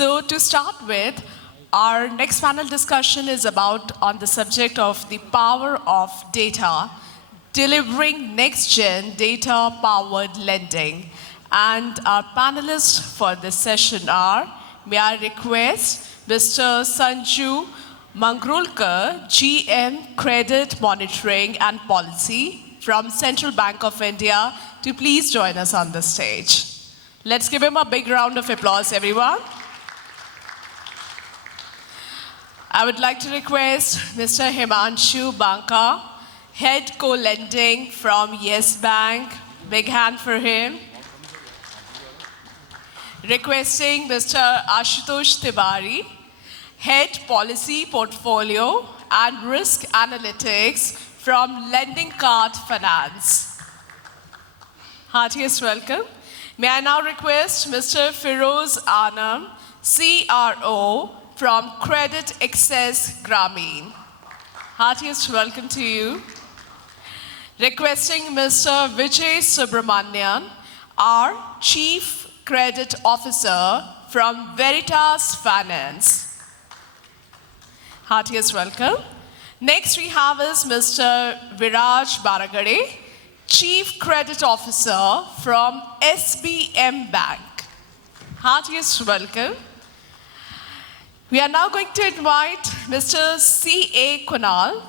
So to start with, our next panel discussion is on the subject of the power of data, delivering next-gen data-powered lending. And our panelists for this session are, may I request Mr. Sanju Mangrulkar, GM Credit Monitoring and Policy from Central Bank of India, to please join us on the stage. Let's give him a big round of applause, everyone. I would like to request Mr. Himanshu Banka, Head Co-Lending from Yes Bank. Big hand for him. Requesting Mr. Ashutosh Tiwary, Head Policy Portfolio and Risk Analytics from Lendingkart Finance. Heartiest welcome. May I now request Mr. Firoz Anam, CRO from CreditAccess Grameen. Heartiest welcome to you. Requesting Mr. Vijay Subramanian, our Chief Credit Officer from Veritas Finance. Heartiest welcome. Next we have is Mr. Viraj Baragade, Chief Credit Officer from SBM Bank. Heartiest welcome. We are now going to invite Mr. C.A. Kunal,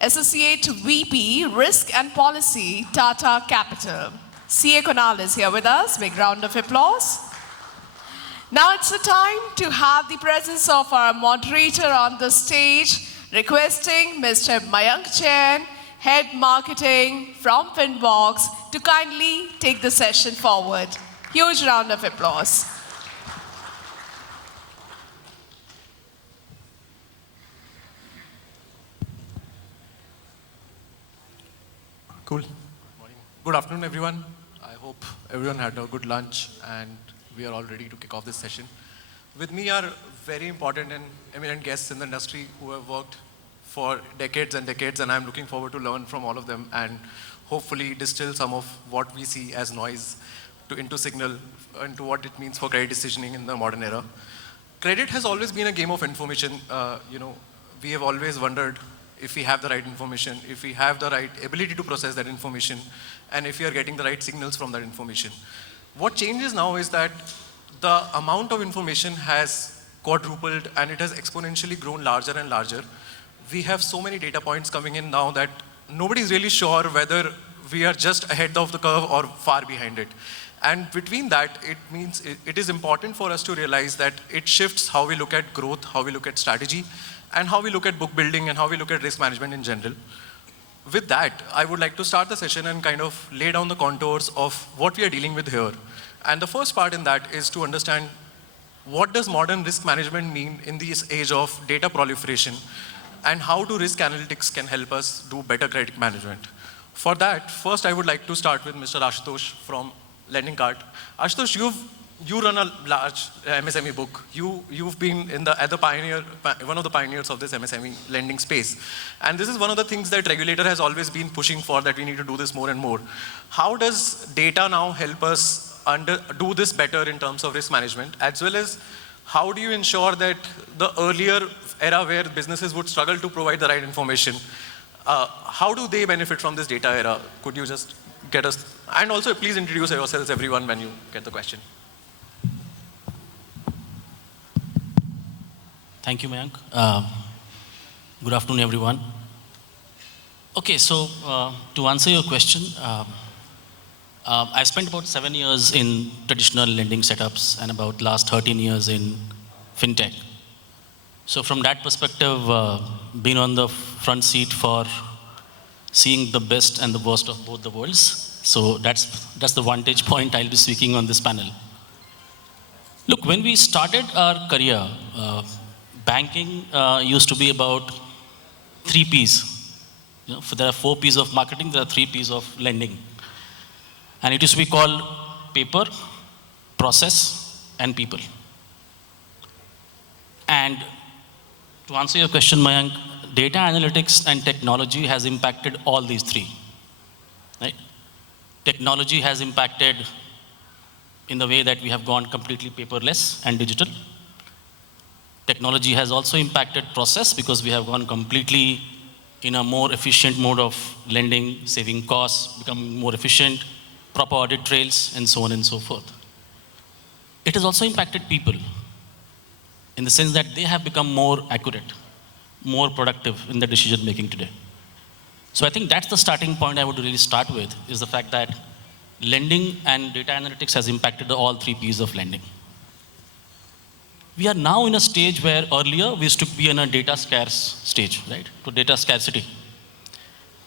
Associate VP, Risk and Policy, Tata Capital. C.A. Kunal is here with us. Big round of applause. Now it's the time to have the presence of our moderator on the stage, requesting Mr. Mayank Chen, Head Marketing from FinBox, to kindly take the session forward. Huge round of applause. Cool. Good afternoon, everyone. I hope everyone had a good lunch and we are all ready to kick off this session. With me are very important and eminent guests in the industry who have worked for decades and decades, and I'm looking forward to learn from all of them and hopefully distill some of what we see as noise into signal, into what it means for credit decisioning in the modern era. Credit has always been a game of information. We have always wondered if we have the right information, if we have the right ability to process that information, and if we are getting the right signals from that information. What changes now is that the amount of information has quadrupled and it has exponentially grown larger and larger. We have so many data points coming in now that nobody's really sure whether we are just ahead of the curve or far behind it. And between that, it means it is important for us to realize that it shifts how we look at growth, how we look at strategy, and how we look at book building and how we look at risk management in general. With that, I would like to start the session and kind of lay down the contours of what we are dealing with here. And the first part in that is to understand what does modern risk management mean in this age of data proliferation, and how do risk analytics can help us do better credit management. For that, first I would like to start with Mr. Ashutosh from Lendingkart. Ashutosh, you run a large MSME book. You've been one of the pioneers of this MSME lending space. And this is one of the things that regulator has always been pushing for, that we need to do this more and more. How does data now help us do this better in terms of risk management, as well as how do you ensure that the earlier era where businesses would struggle to provide the right information, how do they benefit from this data era? Could you just get us, and also please introduce yourselves, everyone, when you get the question. Thank you, Mayank. Good afternoon, everyone. Okay, so to answer your question, I spent about 7 years in traditional lending setups and about last 13 years in fintech. So from that perspective, been on the front seat for seeing the best and the worst of both the worlds. So that's the vantage point I'll be speaking on this panel. Look, when we started our career, banking used to be about 3 Ps. There are 4 Ps of marketing, there are 3 Ps of lending. And it used to be called paper, process, and people. And to answer your question, Mayank, data analytics and technology has impacted all these 3. Right? Technology has impacted in the way that we have gone completely paperless and digital. Technology has also impacted process because we have gone completely in a more efficient mode of lending, saving costs, becoming more efficient, proper audit trails, and so on and so forth. It has also impacted people in the sense that they have become more accurate, more productive in their decision making today. So I think that's the starting point I would really start with, is the fact that lending and data analytics has impacted all three P's of lending. We are now in a stage where earlier we used to be in a data scarce stage, right? To data scarcity,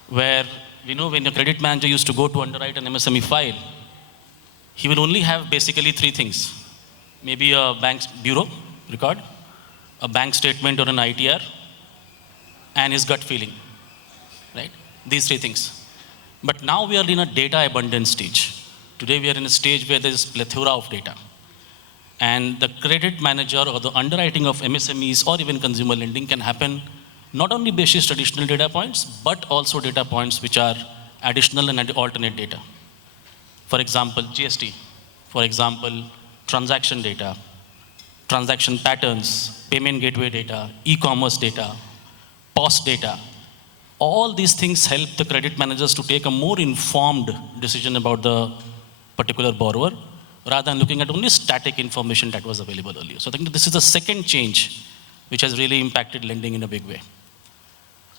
where when a credit manager used to go to underwrite an MSME file, he will only have basically three things. Maybe a bank's bureau record, a bank statement or an ITR, and his gut feeling, right? These three things. But now we are in a data abundance stage. Today we are in a stage where there is plethora of data. And the credit manager or the underwriting of MSMEs or even consumer lending can happen not only based on traditional data points, but also data points which are additional and alternate data. For example, GST. For example, transaction data, transaction patterns, payment gateway data, e-commerce data, POS data. All these things help the credit managers to take a more informed decision about the particular borrower, rather than looking at only static information that was available earlier. So I think this is the second change which has really impacted lending in a big way.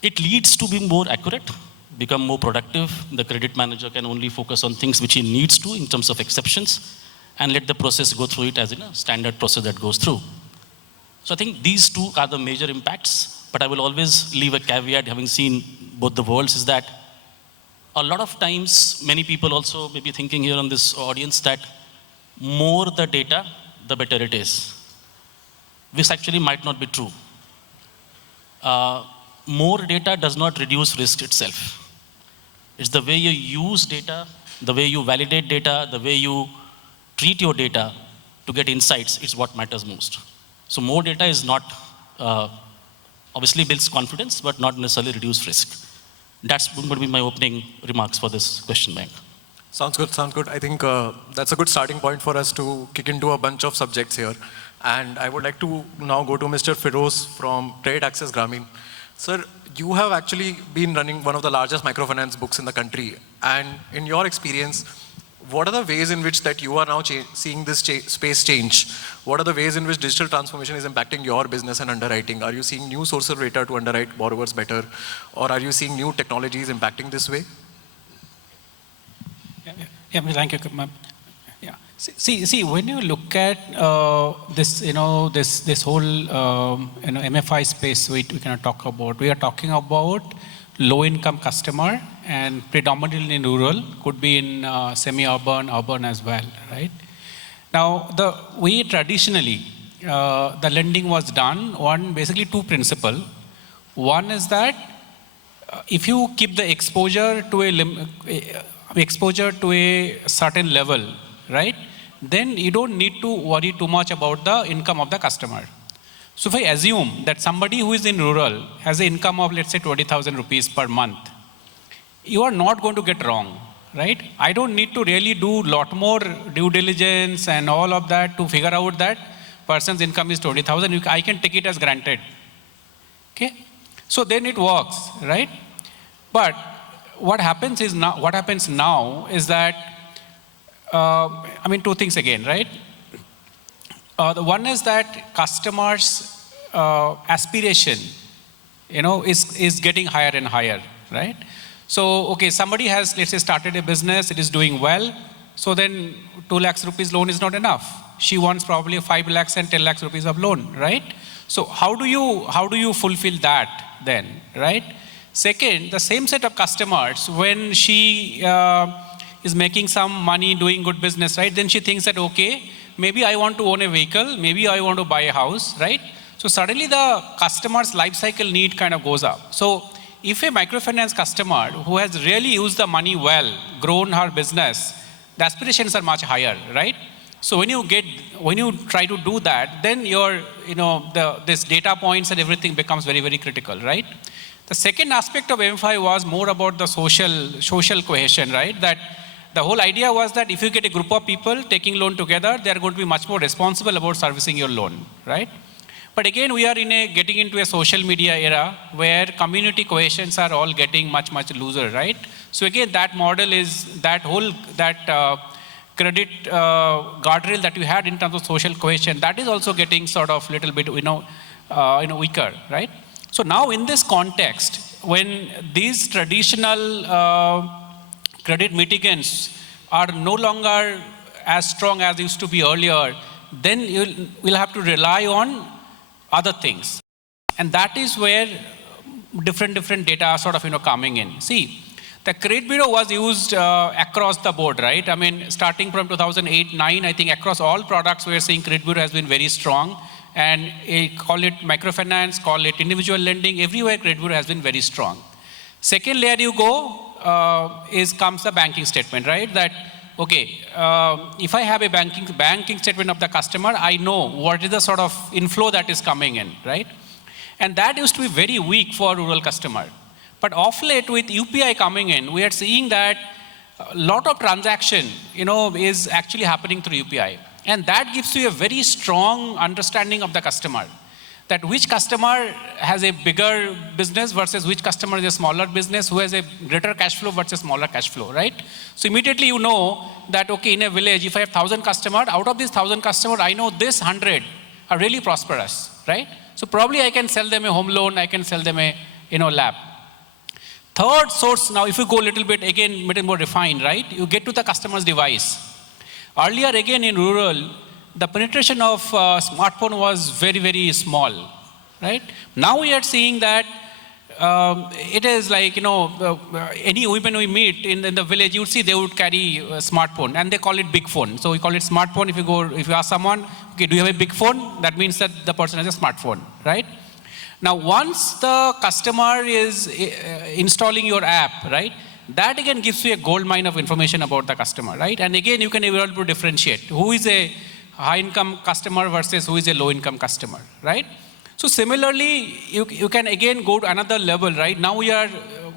It leads to being more accurate, become more productive. The credit manager can only focus on things which he needs to in terms of exceptions, and let the process go through it as in a standard process that goes through. So I think these two are the major impacts, but I will always leave a caveat, having seen both the worlds, is that a lot of times many people also may be thinking here on this audience that more the data, the better it is. This actually might not be true. More data does not reduce risk itself. It's the way you use data, the way you validate data, the way you treat your data to get insights is what matters most. So more data is not, obviously builds confidence, but not necessarily reduce risk. That's going to be my opening remarks for this question, Mayank. Sounds good, sounds good. I think that's a good starting point for us to kick into a bunch of subjects here. And I would like to now go to Mr. Firoz from CreditAccess Grameen. Sir, you have actually been running one of the largest microfinance books in the country. And in your experience, what are the ways in which that you are now seeing this space change? What are the ways in which digital transformation is impacting your business and underwriting? Are you seeing new sources of data to underwrite borrowers better? Or are you seeing new technologies impacting this way? Yeah, thank you. Yeah. See, when you look at this, this whole, MFI space we cannot talk about. We are talking about low-income customer and predominantly in rural, could be in semi-urban, urban as well, right? Now, the way traditionally the lending was done, basically two principles. One is that if you keep the exposure to a certain level, right, then you don't need to worry too much about the income of the customer. So if I assume that somebody who is in rural has an income of, let's say, 20,000 rupees per month, you are not going to get wrong, right? I don't need to really do a lot more due diligence and all of that to figure out that person's income is 20,000. I can take it as granted. Okay? So then it works, right? But what happens now is that, two things again, right? The one is that customers' aspiration, is getting higher and higher, right? So, okay, somebody has, let's say, started a business, it is doing well. So then 2 lakhs rupees loan is not enough. She wants probably 5 lakhs and 10 lakhs rupees of loan, right? So how do you fulfill that then, right? Second, the same set of customers, when she is making some money doing good business, right? Then she thinks that, okay, maybe I want to own a vehicle, maybe I want to buy a house, right? So suddenly the customer's life cycle need kind of goes up. So if a microfinance customer who has really used the money well, grown her business, the aspirations are much higher, right? So when you try to do that, then this data points and everything becomes very, very critical, right? The second aspect of MFI was more about the social cohesion, right? That the whole idea was that if you get a group of people taking loan together, they are going to be much more responsible about servicing your loan, right? But again, we are getting into a social media era where community cohesions are all getting much, much looser, right? So again, that model is that credit guardrail that you had in terms of social cohesion, that is also getting sort of little bit, weaker, right? So now in this context, when these traditional credit mitigants are no longer as strong as used to be earlier, then we'll have to rely on other things. And that is where different data are sort of, coming in. See, the credit bureau was used across the board, right? I mean, starting from 2008-9, I think across all products, we're seeing credit bureau has been very strong. And call it microfinance, call it individual lending, everywhere credit bureau has been very strong. Second layer you go, comes the banking statement, right? That, okay, if I have a banking statement of the customer, I know what is the sort of inflow that is coming in, right? And that used to be very weak for rural customer. But of late, with UPI coming in, we are seeing that a lot of transaction, is actually happening through UPI. And that gives you a very strong understanding of the customer. That which customer has a bigger business versus which customer is a smaller business, who has a greater cash flow versus smaller cash flow, right? So immediately you know that, okay, in a village, if I have 1,000 customers, out of these 1,000 customers, I know this 100 are really prosperous, right? So probably I can sell them a home loan, I can sell them a, lab. Third source, now if you go a little bit, again, little more refined, right? You get to the customer's device. Earlier, again, in rural, the penetration of smartphone was very, very small, right? Now we are seeing that it is like, any women we meet in the village, you would see they would carry a smartphone, and they call it big phone. So we call it smartphone. If you ask someone, okay, do you have a big phone? That means that the person has a smartphone, right? Now, once the customer is installing your app, right, that again gives you a gold mine of information about the customer, right? And again, you can be able to differentiate who is a high-income customer versus who is a low-income customer, right? So similarly, you can again go to another level, right? Now we are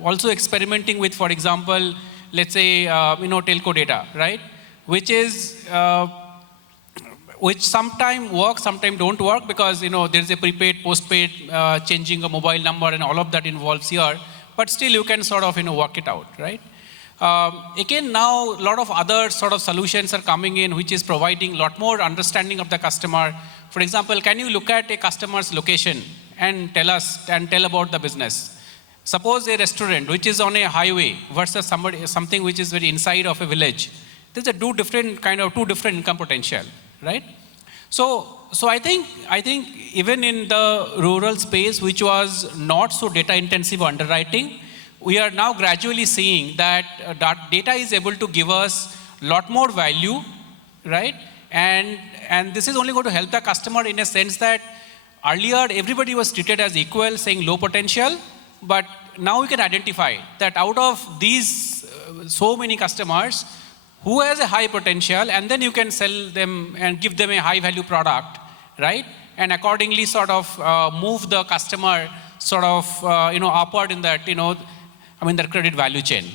also experimenting with, for example, let's say, telco data, right? Which sometimes works, sometimes don't work, because, there's a prepaid, postpaid, changing a mobile number and all of that involves here. But still you can sort of, work it out, right? Again, now a lot of other sort of solutions are coming in, which is providing a lot more understanding of the customer. For example, can you look at a customer's location and tell about the business? Suppose a restaurant which is on a highway versus something which is very inside of a village. There's two different income potential, right? So I think even in the rural space, which was not so data intensive underwriting, we are now gradually seeing that data is able to give us a lot more value, right? And this is only going to help the customer in a sense that earlier everybody was treated as equal, saying low potential, but now we can identify that out of these so many customers, who has a high potential, and then you can sell them and give them a high value product, right? And accordingly sort of move the customer sort of, upward in that, the credit value chain.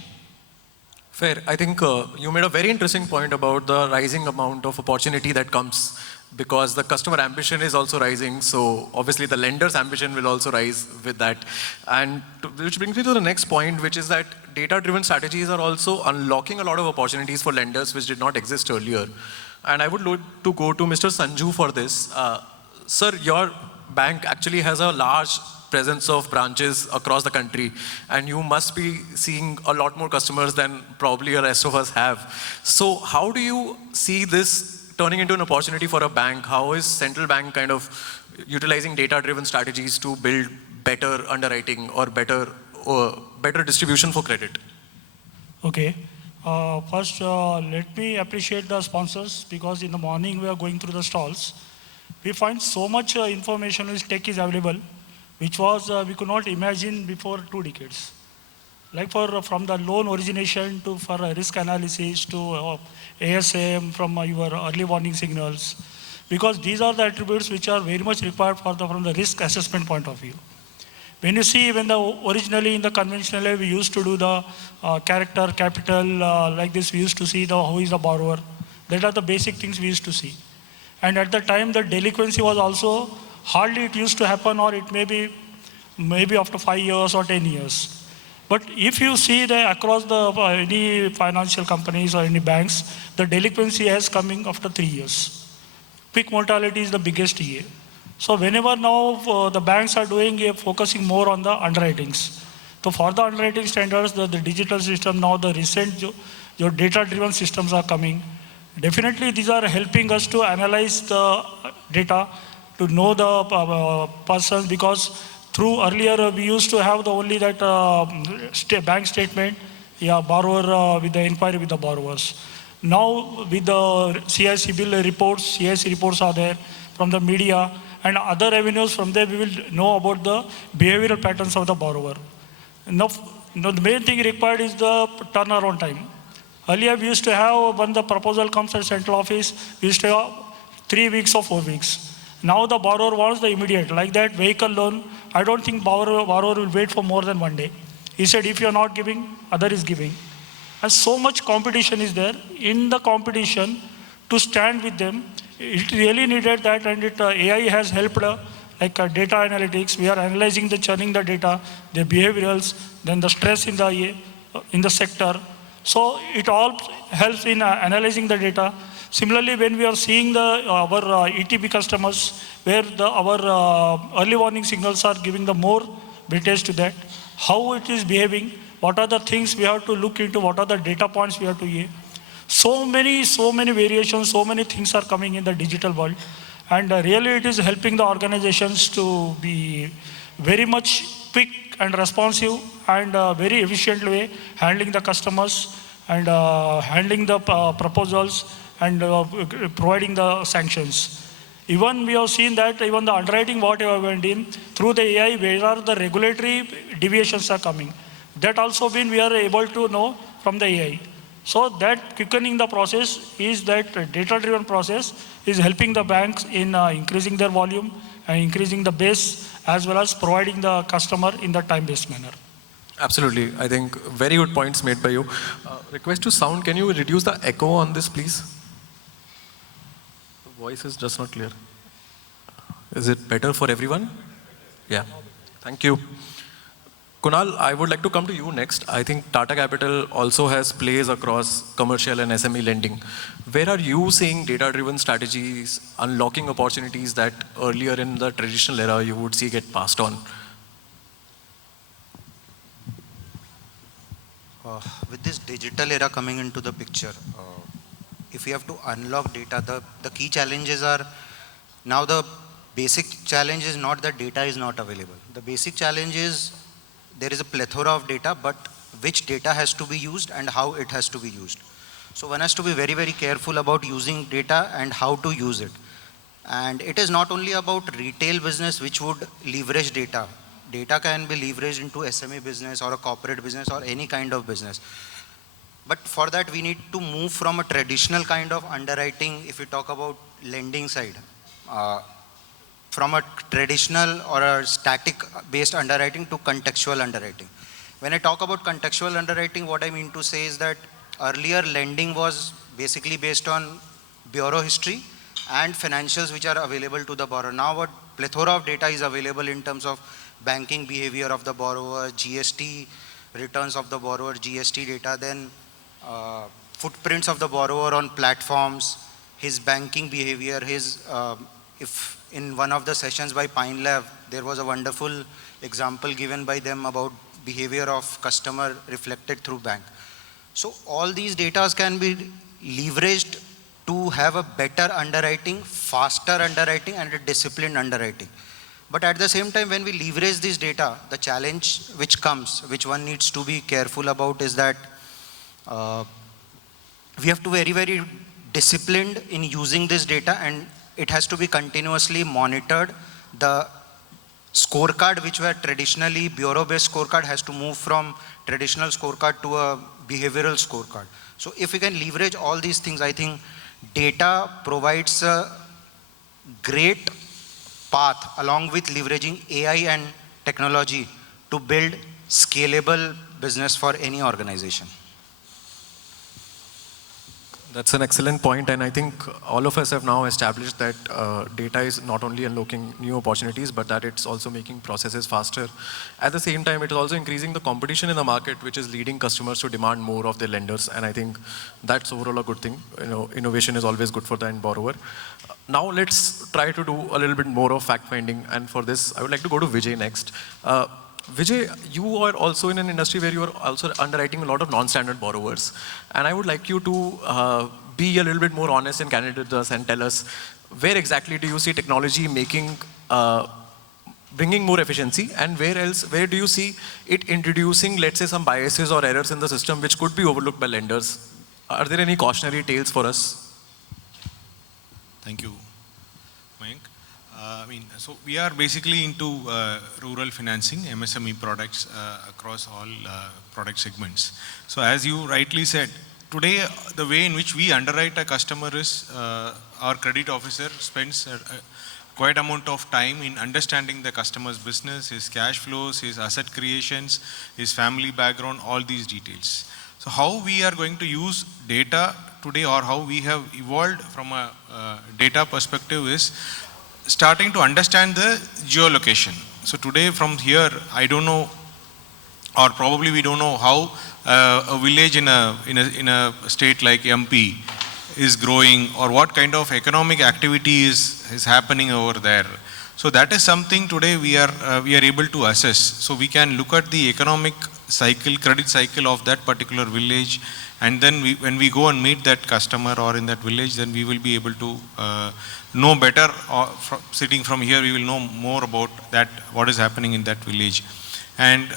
Fair. I think you made a very interesting point about the rising amount of opportunity that comes because the customer ambition is also rising. So obviously the lender's ambition will also rise with that. And which brings me to the next point, which is that data-driven strategies are also unlocking a lot of opportunities for lenders which did not exist earlier. And I would like to go to Mr. Sanju for this. Sir, your bank actually has a large presence of branches across the country, and you must be seeing a lot more customers than probably the rest of us have. So how do you see this turning into an opportunity for a bank? How is central bank kind of utilizing data-driven strategies to build better underwriting or better distribution for credit? Okay. First, let me appreciate the sponsors, because in the morning we are going through the stalls. We find so much information which tech is available, which was we could not imagine before 2 decades. Like from the loan origination to for risk analysis to ASM, from your early warning signals, because these are the attributes which are very much required from the risk assessment point of view. When you see, originally in the conventional way, we used to do the character, capital, like this, we used to see who is the borrower. That are the basic things we used to see. And at the time, the delinquency was also hardly it used to happen, or it may be maybe after 5 years or 10 years. But if you see that across the any financial companies or any banks, the delinquency is coming after 3 years. Peak mortality is the biggest year. So whenever now the banks are doing focusing more on the underwritings. So for the underwriting standards, the digital system now, the recent your data-driven systems are coming. Definitely these are helping us to analyze the data, to know the persons, because through earlier we used to have the only that bank statement, borrower with the inquiry with the borrowers. Now with the CIC bill reports, CIC reports are there from the media and other avenues. From there we will know about the behavioral patterns of the borrower. Now the main thing required is the turnaround time. Earlier we used to have, when the proposal comes at central office, we used to have 3 weeks or 4 weeks. Now the borrower wants the immediate, like that vehicle loan. I don't think borrower will wait for more than 1 day. He said, if you're not giving, other is giving. And so much competition is there. In the competition, to stand with them, it really needed that, and AI has helped like data analytics. We are analyzing churning the data, the behaviorals, then the stress in the sector. So it all helps in analyzing the data. Similarly, when we are seeing our ETB customers, where our early warning signals are giving the more weightage to that, how it is behaving, what are the things we have to look into, what are the data points we have to use. So many variations, so many things are coming in the digital world. And really it is helping the organizations to be very much quick and responsive and very efficient way handling the customers and handling the proposals and providing the sanctions. Even we have seen that even the underwriting what you have went in, through the AI, where are the regulatory deviations are coming. That also been we are able to know from the AI. So that quickening the process is that data-driven process is helping the banks in increasing their volume and increasing the base, as well as providing the customer in the time-based manner. Absolutely. I think very good points made by you. Request to sound, can you reduce the echo on this, please? The voice is just not clear. Is it better for everyone? Yeah. Thank you. Kunal, I would like to come to you next. I think Tata Capital also has plays across commercial and SME lending. Where are you seeing data-driven strategies unlocking opportunities that earlier in the traditional era you would see get passed on? With this digital era coming into the picture, if we have to unlock data, the key challenges are, now the basic challenge is not that data is not available. The basic challenge is there is a plethora of data, but which data has to be used and how it has to be used. So one has to be very, very careful about using data and how to use it. And it is not only about retail business which would leverage data. Data can be leveraged into SME business or a corporate business or any kind of business. But for that, we need to move from a traditional kind of underwriting, if we talk about lending side, from a traditional or a static based underwriting to contextual underwriting. When I talk about contextual underwriting, what I mean to say is that earlier lending was basically based on bureau history and financials which are available to the borrower. Now a plethora of data is available in terms of banking behavior of the borrower, GST returns of the borrower, GST data, then footprints of the borrower on platforms, his banking behavior, his, if in one of the sessions by Pine Lab, there was a wonderful example given by them about behavior of customer reflected through bank. So all these data can be leveraged to have a better underwriting, faster underwriting, and a disciplined underwriting. But at the same time, when we leverage this data, the challenge which comes, which one needs to be careful about, is that we have to very, very disciplined in using this data, and it has to be continuously monitored. The scorecard, which were traditionally bureau-based scorecard, has to move from traditional scorecard to a behavioral scorecard. So if we can leverage all these things, I think data provides a great path along with leveraging AI and technology to build scalable business for any organization. That's an excellent point, and I think all of us have now established that data is not only unlocking new opportunities, but that it's also making processes faster. At the same time, it is also increasing the competition in the market, which is leading customers to demand more of their lenders, and I think that's overall a good thing. You know, innovation is always good for the end borrower. Now let's try to do a little bit more of fact-finding, and for this, I would like to go to Vijay next. Vijay, you are also in an industry where you are also underwriting a lot of non-standard borrowers. And I would like you to be a little bit more honest and candid with us and tell us where exactly do you see technology making, bringing more efficiency, and where do you see it introducing, let's say, some biases or errors in the system which could be overlooked by lenders? Are there any cautionary tales for us? Thank you, Mayank. So we are basically into rural financing, MSME products across all product segments. So as you rightly said, today the way in which we underwrite a customer is our credit officer spends quite amount of time in understanding the customer's business, his cash flows, his asset creations, his family background, all these details. So how we are going to use data today, or how we have evolved from a data perspective, is starting to understand the geolocation. So today from here, I don't know, or probably we don't know how a village in a state like MP is growing, or what kind of economic activity is happening over there. So that is something today we are able to assess. So we can look at the economic cycle, credit cycle of that particular village, and then when we go and meet that customer or in that village, then we will be able to know better, or sitting from here we will know more about that, what is happening in that village. And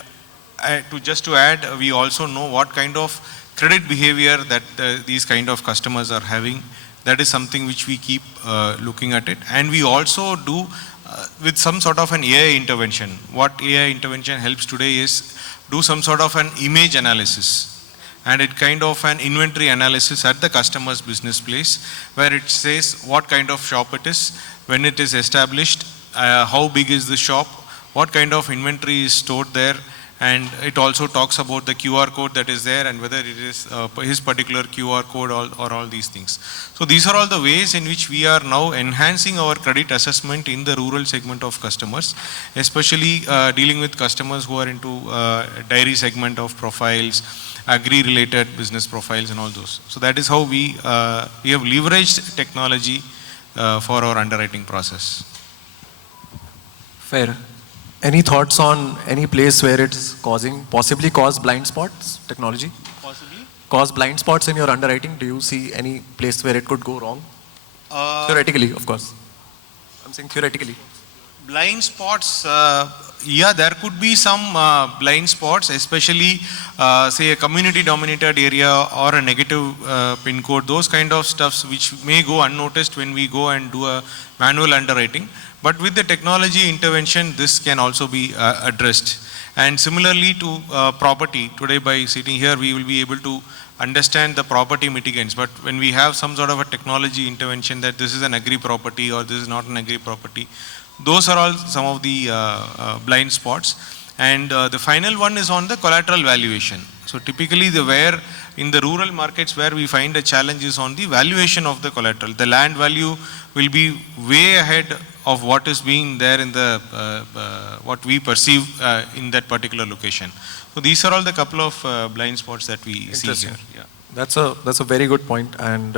just to add, we also know what kind of credit behavior that these kind of customers are having. That is something which we keep looking at it. And we also do with some sort of an AI intervention. What AI intervention helps today is do some sort of an image analysis and it kind of an inventory analysis at the customer's business place, where it says what kind of shop it is, when it is established, how big is the shop, what kind of inventory is stored there, and it also talks about the QR code that is there and whether it is his particular QR code or all these things. So these are all the ways in which we are now enhancing our credit assessment in the rural segment of customers, especially dealing with customers who are into dairy segment of profiles, agri-related business profiles and all those. So that is how we have leveraged technology for our underwriting process. Fair. Any thoughts on any place where it's possibly cause blind spots, technology? Possibly? Cause blind spots in your underwriting? Do you see any place where it could go wrong? Theoretically, of course. I'm saying theoretically. Blind spots, yeah, there could be some blind spots, especially say a community dominated area or a negative pin code, those kind of stuffs which may go unnoticed when we go and do a manual underwriting. But with the technology intervention, this can also be addressed. And similarly to property, today by sitting here, we will be able to understand the property mitigants. But when we have some sort of a technology intervention that this is an agri property or this is not an agri property, those are all some of the blind spots. And the final one is on the collateral valuation. So typically where in the rural markets where we find a challenge is on the valuation of the collateral. The land value will be way ahead of what is being there in the, what we perceive in that particular location. So these are all the couple of blind spots that we see here. Yeah. That's a very good point. And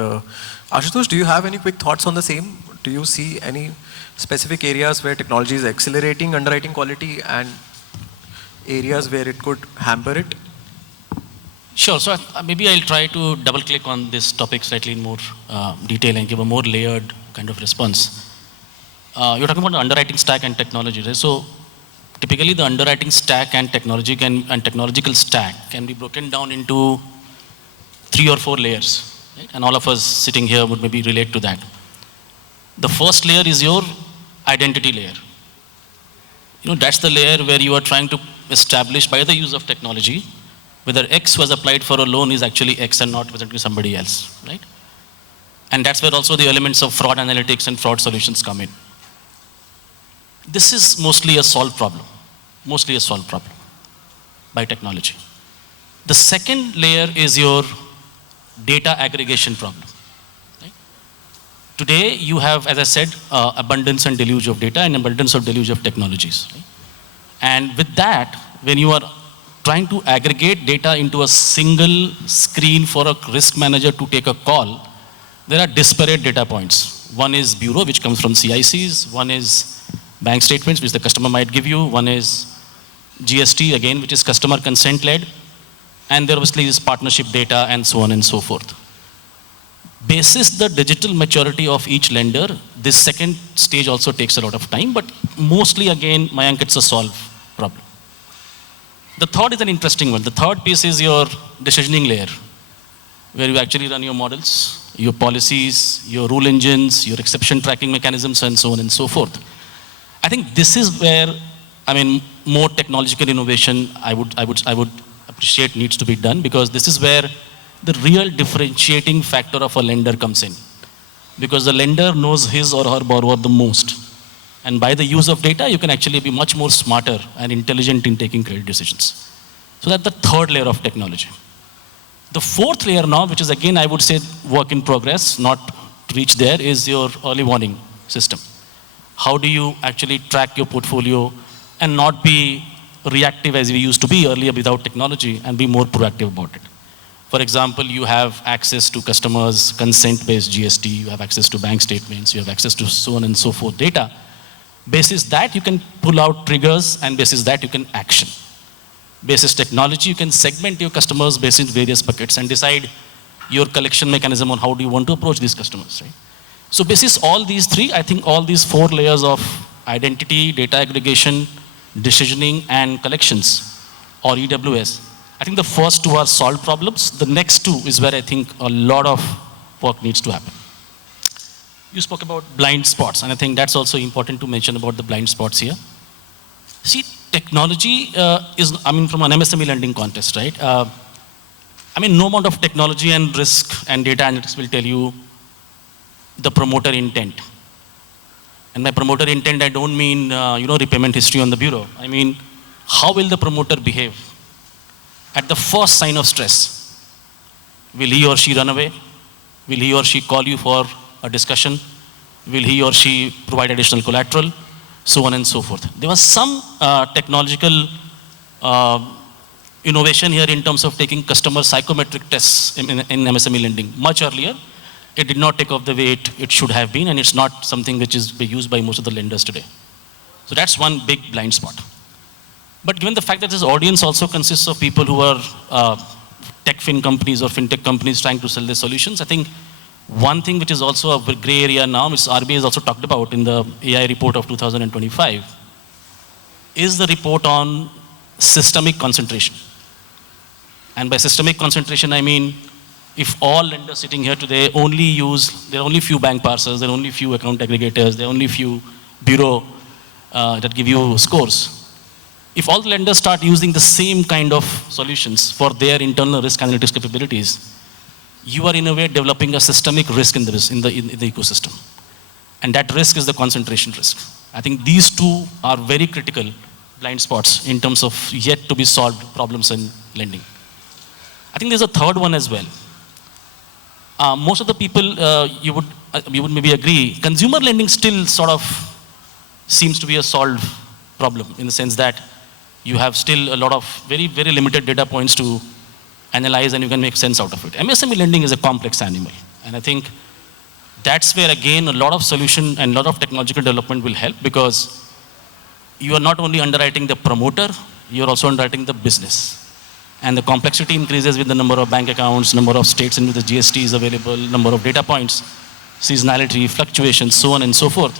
Ashutosh, do you have any quick thoughts on the same? Do you see any specific areas where technology is accelerating underwriting quality and areas where it could hamper it? Sure. So maybe I'll try to double click on this topic slightly in more detail and give a more layered kind of response. You're talking about the underwriting stack and technology, right? So typically the underwriting stack and technological stack can be broken down into 3 or 4 layers, right? And all of us sitting here would maybe relate to that. The first layer is your identity layer. You know, that's the layer where you are trying to establish by the use of technology whether X was applied for a loan is actually X and not presented to somebody else, right? And that's where also the elements of fraud analytics and fraud solutions come in. This is mostly a solved problem by technology. The second layer is your data aggregation problem. Today, you have, as I said, abundance and deluge of data and abundance of deluge of technologies. Right? And with that, when you are trying to aggregate data into a single screen for a risk manager to take a call, there are disparate data points. One is bureau, which comes from CICs. One is bank statements, which the customer might give you. One is GST, again, which is customer consent-led. And there obviously is partnership data and so on and so forth. Basis the digital maturity of each lender, this second stage also takes a lot of time, but mostly again, Mayank, it's a solve problem. The third is an interesting one. The third piece is your decisioning layer, where you actually run your models, your policies, your rule engines, your exception tracking mechanisms, and so on and so forth. I think this is where, more technological innovation I would appreciate needs to be done, because this is where the real differentiating factor of a lender comes in. Because the lender knows his or her borrower the most. And by the use of data, you can actually be much more smarter and intelligent in taking credit decisions. So that's the third layer of technology. The fourth layer now, which is again, I would say, work in progress, not to reach there, is your early warning system. How do you actually track your portfolio and not be reactive as we used to be earlier without technology, and be more proactive about it? For example, you have access to customers' consent-based GST, you have access to bank statements, you have access to so on and so forth data. Basis that, you can pull out triggers, and basis that, you can action. Basis technology, you can segment your customers based in various buckets and decide your collection mechanism on how do you want to approach these customers, right? So basis all these three, I think all these four layers of identity, data aggregation, decisioning, and collections, or EWS, I think the first two are solved problems. The next two is where I think a lot of work needs to happen. You spoke about blind spots, and I think that's also important to mention about the blind spots here. See, technology is, from an MSME lending context, right? No amount of technology and risk and data analytics will tell you the promoter intent. And by promoter intent, I don't mean, repayment history on the bureau. I mean, how will the promoter behave at the first sign of stress? Will he or she run away? Will he or she call you for a discussion? Will he or she provide additional collateral? So on and so forth. There was some technological innovation here in terms of taking customer psychometric tests in MSME lending much earlier. It did not take off the way it should have been, and it's not something which is used by most of the lenders today. So that's one big blind spot. But given the fact that this audience also consists of people who are tech fin companies or fintech companies trying to sell their solutions, I think one thing which is also a gray area now, which RBI has also talked about in the AI report of 2025, is the report on systemic concentration. And by systemic concentration, I mean, if all lenders sitting here today there are only few bank parsers, there are only few account aggregators, there are only few bureau that give you scores. If all the lenders start using the same kind of solutions for their internal risk analytics capabilities, you are in a way developing a systemic risk in the ecosystem. And that risk is the concentration risk. I think these two are very critical blind spots in terms of yet to be solved problems in lending. I think there's a third one as well. Most of the people, you would maybe agree, consumer lending still sort of seems to be a solved problem, in the sense that you have still a lot of very, very limited data points to analyze, and you can make sense out of it. MSME lending is a complex animal. And I think that's where, again, a lot of solution and a lot of technological development will help, because you are not only underwriting the promoter, you're also underwriting the business. And the complexity increases with the number of bank accounts, number of states in which the GST is available, number of data points, seasonality, fluctuations, so on and so forth.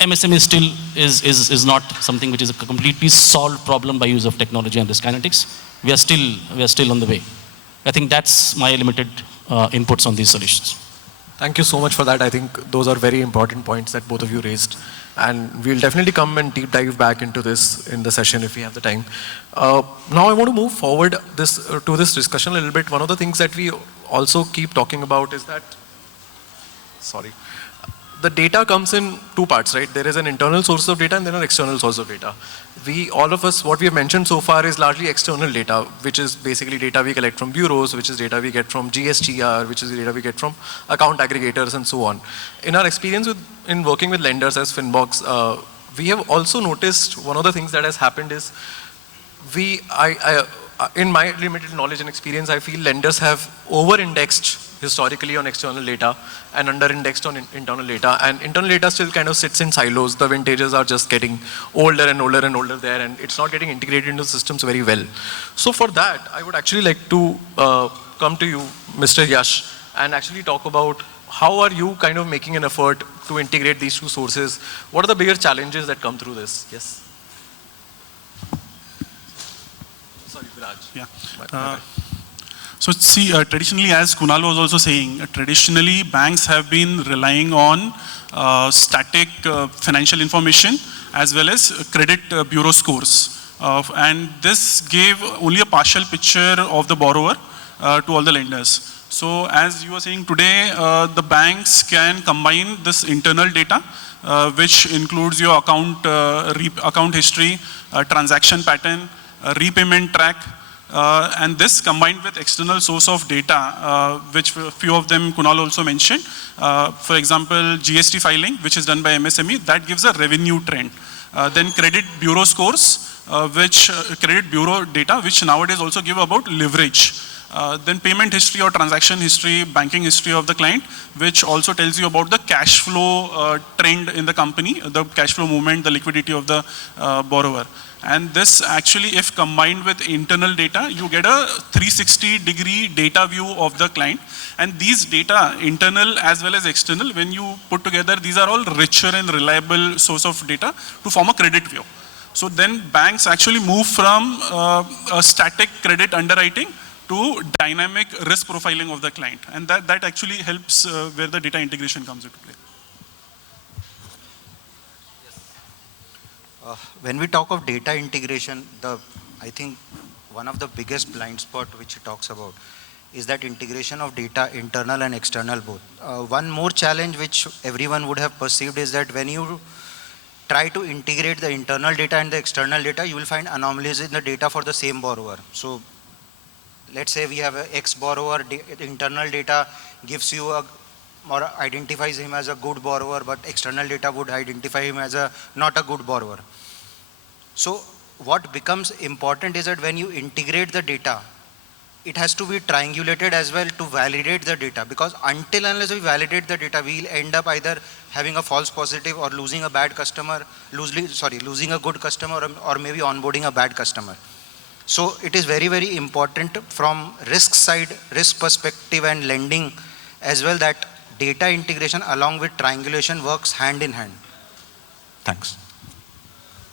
MSME still is not something which is a completely solved problem by use of technology and risk analytics. We are still on the way. I think that's my limited inputs on these solutions. Thank you so much for that. I think those are very important points that both of you raised. And we'll definitely come and deep dive back into this in the session if we have the time. Now I want to move forward to this discussion a little bit. One of the things that we also keep talking about is that, the data comes in two parts, right? There is an internal source of data and then an external source of data. All of us, what we have mentioned so far is largely external data, which is basically data we collect from bureaus, which is data we get from GSTR, which is data we get from account aggregators and so on. In our experience in working with lenders as FinBox, we have also noticed one of the things that has happened is in my limited knowledge and experience, I feel lenders have over-indexed historically on external data and under-indexed on internal data. And internal data still kind of sits in silos. The vintages are just getting older and older and older there, and it's not getting integrated into the systems very well. So for that, I would actually like to come to you, Mr. Yash, and actually talk about how are you kind of making an effort to integrate these two sources? What are the bigger challenges that come through this? Yes. Sorry, Viraj. Yeah. So see, traditionally, as Kunal was also saying, traditionally banks have been relying on static financial information as well as credit bureau scores. And this gave only a partial picture of the borrower to all the lenders. So as you were saying today, the banks can combine this internal data, which includes your account history, transaction pattern, repayment track, and this combined with external source of data, which few of them Kunal also mentioned. For example, GST filing, which is done by MSME, that gives a revenue trend. Then credit bureau scores, credit bureau data, which nowadays also give about leverage. Then payment history or transaction history, banking history of the client, which also tells you about the cash flow trend in the company, the cash flow movement, the liquidity of the borrower. And this actually, if combined with internal data, you get a 360-degree data view of the client. And these data, internal as well as external, when you put together, these are all richer and reliable source of data to form a credit view. So then banks actually move from a static credit underwriting to dynamic risk profiling of the client. And that actually helps where the data integration comes into play. When we talk of data integration, I think one of the biggest blind spot which it talks about is that integration of data, internal and external both. One more challenge which everyone would have perceived is that when you try to integrate the internal data and the external data, you will find anomalies in the data for the same borrower. So let's say we have an X borrower, internal data gives you or identifies him as a good borrower, but external data would identify him as not a good borrower. So what becomes important is that when you integrate the data, it has to be triangulated as well to validate the data, because until unless we validate the data, we'll end up either having a false positive or losing a bad customer, losing a good customer, or maybe onboarding a bad customer. So it is very, very important from risk side, risk perspective and lending as well, that data integration along with triangulation works hand in hand. Thanks.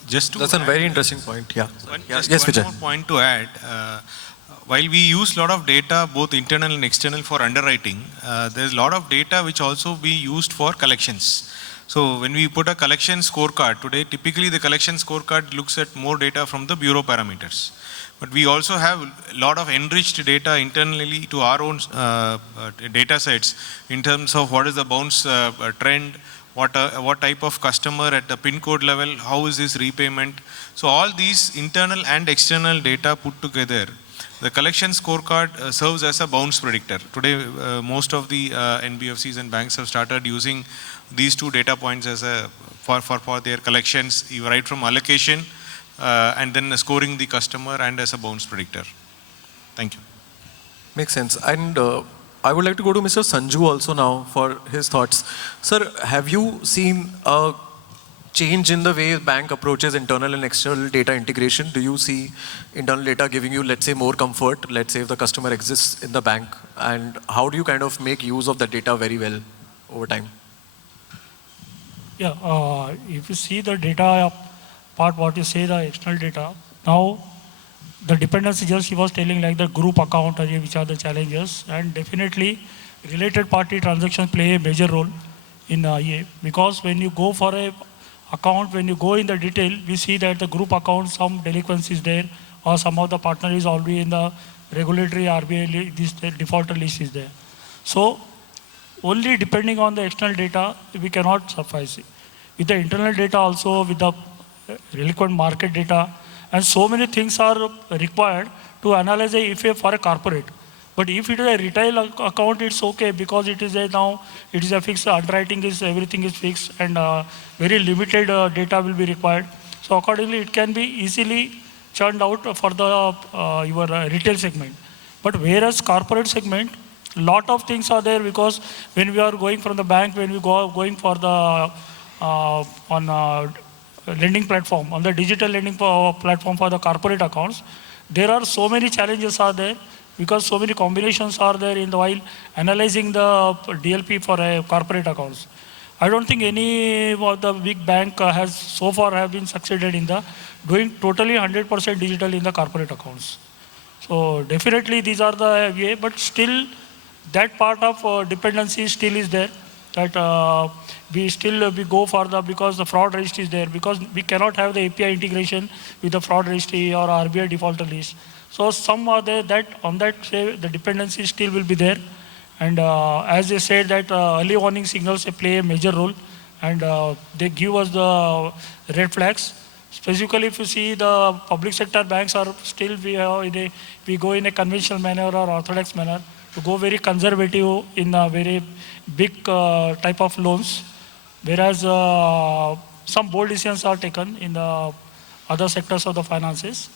That's a very interesting point. Yeah. Yes, Vijay. one more point to add. While we use a lot of data, both internal and external for underwriting, there's a lot of data which also be used for collections. So when we put a collection scorecard today, typically the collection scorecard looks at more data from the bureau parameters. But we also have a lot of enriched data internally to our own data sets in terms of what is the bounce trend, what type of customer at the pin code level, how is this repayment. So all these internal and external data put together, the collection scorecard serves as a bounce predictor. Today, most of the NBFCs and banks have started using these two data points as for their collections, right from allocation and then scoring the customer and as a bounce predictor. Thank you. Makes sense. And I would like to go to Mr. Sanju also now for his thoughts. Sir, have you seen a change in the way bank approaches internal and external data integration? Do you see internal data giving you, let's say, more comfort, let's say if the customer exists in the bank, and how do you kind of make use of that data very well over time? Yeah, if you see the data part, what you say, the external data, now the dependency, just he was telling like the group account, which are the challenges, and definitely related party transactions play a major role in IA, because when you go for a account, when you go in the detail, we see that the group account, some delinquency is there, or some of the partner is already in the regulatory RBI, this defaulter list is there. So only depending on the external data, we cannot suffice. With the internal data also, with the relevant market data, and so many things are required to analyze for a corporate. But if it is a retail account, it's okay because it is now it is a fixed underwriting everything is fixed and very limited data will be required. So accordingly, it can be easily churned out for the your retail segment. But whereas corporate segment, lot of things are there because when we are going from the bank, when we going for the lending platform, on the digital lending platform for the corporate accounts, there are so many challenges are there because so many combinations are there in the while analyzing the DLP for a corporate accounts. I don't think any of the big bank has so far have been succeeded in the doing totally 100% digital in the corporate accounts. So definitely these are the way, but still that part of dependency still is there. That we go for the, because the fraud registry is there, because we cannot have the API integration with the fraud registry or RBI defaulter list. So some are there that on that say the dependency still will be there. And as they said that early warning signals play a major role and they give us the red flags. Specifically, if you see the public sector banks are still, we go in a conventional manner or orthodox manner to go very conservative in a very big type of loans, whereas some bold decisions are taken in the other sectors of the finances.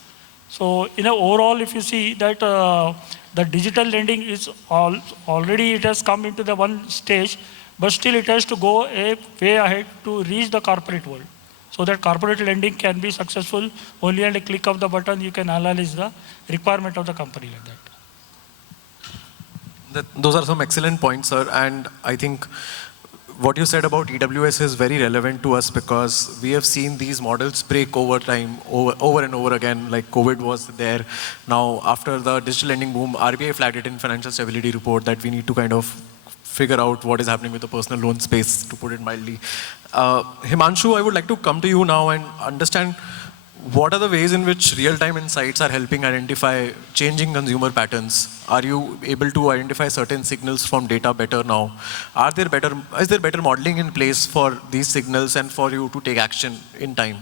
So in a overall, if you see that the digital lending is already it has come into the one stage, but still it has to go a way ahead to reach the corporate world. So that corporate lending can be successful only at a click of the button. You can analyze the requirement of the company like that. Those are some excellent points, sir. And I think what you said about EWS is very relevant to us because we have seen these models break over time, over and over again, like COVID was there. Now, after the digital lending boom, RBI flagged it in financial stability report that we need to kind of figure out what is happening with the personal loan space, to put it mildly. Himanshu, I would like to come to you now and understand what are the ways in which real-time insights are helping identify changing consumer patterns? Are you able to identify certain signals from data better now? Is there better modeling in place for these signals and for you to take action in time?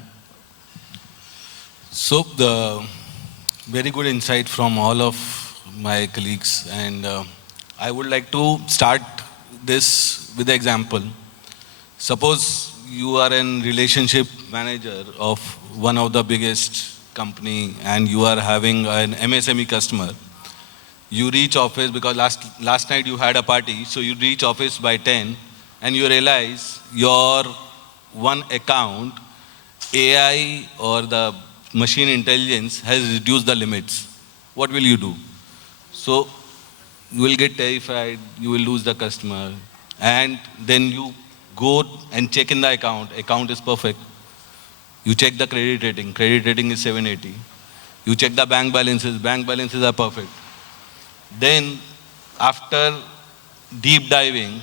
So the very good insight from all of my colleagues, and I would like to start this with an example. Suppose you are a relationship manager of one of the biggest company and you are having an MSME customer. You reach office because last night you had a party, so you reach office by 10 and you realize your one account, AI or the machine intelligence has reduced the limits. What will you do? So you will get terrified, you will lose the customer, and then you go and check in the account is perfect. You check the credit rating is 780. You check the bank balances are perfect. Then after deep diving,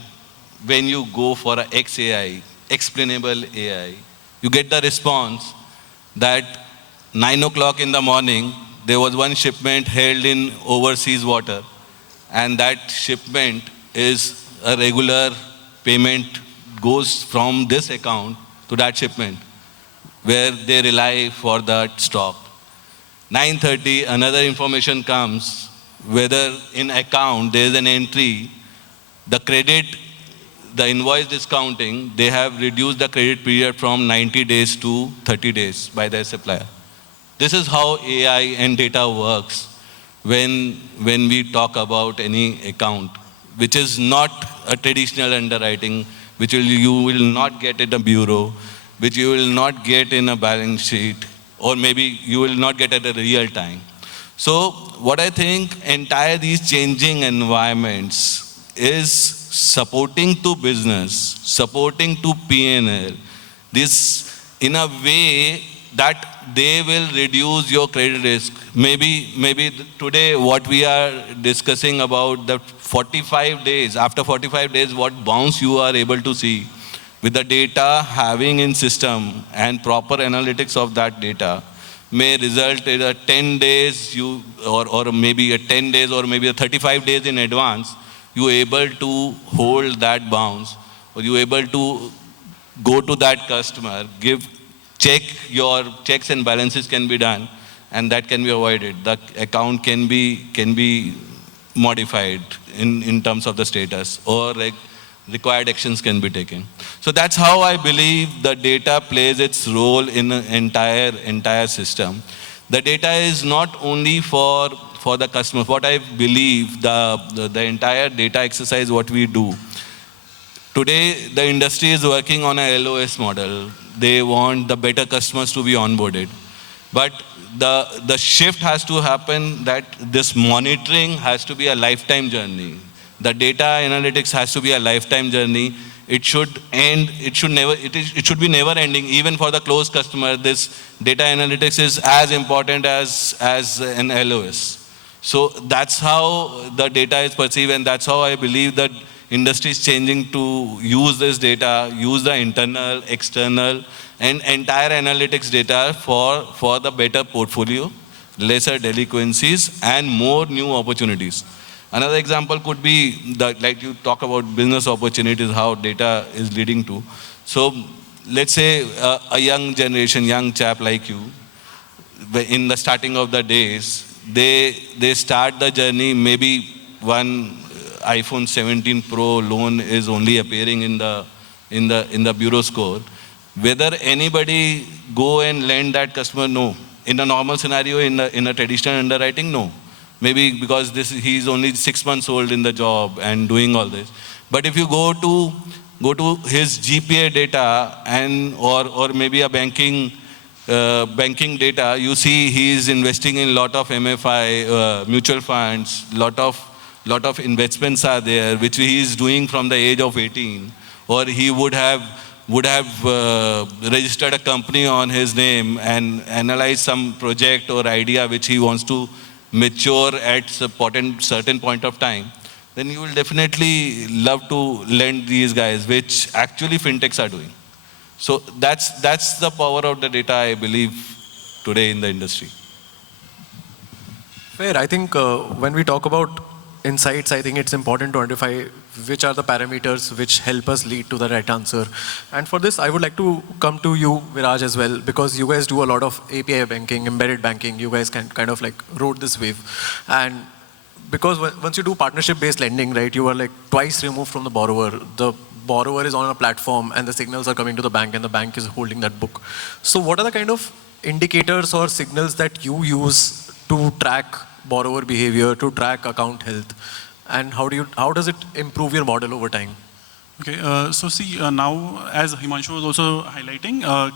when you go for a XAI, explainable AI, you get the response that 9 o'clock in the morning, there was one shipment held in overseas water, and that shipment is a regular payment goes from this account to that shipment where they rely for that stock. 9:30, another information comes whether in account there is an entry, the invoice discounting, they have reduced the credit period from 90 days to 30 days by their supplier. This is how AI and data works when we talk about any account, which is not a traditional underwriting, which you will not get at a bureau, which you will not get in a balance sheet, or maybe you will not get at a real time. So what I think entire these changing environments is supporting to business, supporting to P&L, this in a way that they will reduce your credit risk. Maybe today what we are discussing about the 45 days, after 45 days what bounce you are able to see with the data having in system and proper analytics of that data may result in a 10 days or maybe a 10 days or maybe a 35 days in advance, you're able to hold that bounce, or you're able to go to that customer, your checks and balances can be done, and that can be avoided. The account can be modified in terms of the status, or like required actions can be taken. So that's how I believe the data plays its role in the entire system. The data is not only for the customer. What I believe, the entire data exercise, what we do, today the industry is working on a LOS model. They want the better customers to be onboarded. But the shift has to happen, that this monitoring has to be a lifetime journey. The data analytics has to be a lifetime journey. It should be never ending. Even for the closed customer, this data analytics is as important as an LOS. So that's how the data is perceived, and that's how I believe that industry is changing to use this data, use the internal, external, and entire analytics data for the better portfolio, lesser delinquencies, and more new opportunities. Another example could be, like you talk about business opportunities, how data is leading to. So let's say a young generation, young chap like you, in the starting of the days, they start the journey, maybe one iPhone 17 Pro loan is only appearing in the bureau score. Whether anybody go and lend that customer, no. In a normal scenario, in a traditional underwriting, no. Maybe because he's only 6 months old in the job and doing all this. But if you go to his GPA data or maybe a banking data, you see he's investing in lot of MFI, mutual funds, lot of investments are there, which he is doing from the age of 18, or he would have registered a company on his name and analyzed some project or idea which he wants to mature at a certain point of time. Then you will definitely love to lend these guys, which actually fintechs are doing. So that's the power of the data, I believe, today in the industry. Fair. I think when we talk about insights, I think it's important to identify which are the parameters which help us lead to the right answer. And for this, I would like to come to you, Viraj, as well, because you guys do a lot of API banking, embedded banking. You guys can kind of like rode this wave. And because once you do partnership-based lending, right, you are like twice removed from the borrower. The borrower is on a platform and the signals are coming to the bank and the bank is holding that book. So what are the kind of indicators or signals that you use to track borrower behavior, to track account health, and how does it improve your model over time? Okay, so see, now as Himanshu was also highlighting,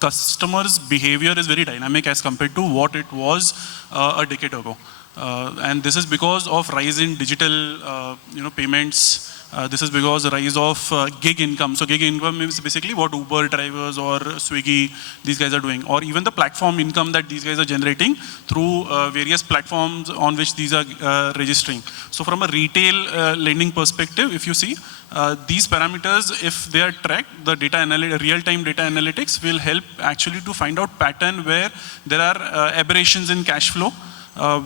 customers' behavior is very dynamic as compared to what it was a decade ago. And this is because of rise in digital payments. This is because the rise of gig income. So gig income is basically what Uber drivers or Swiggy, these guys are doing, or even the platform income that these guys are generating through various platforms on which these are registering. So from a retail lending perspective, if you see, these parameters, if they are tracked, the real-time data analytics will help actually to find out pattern where there are aberrations in cash flow,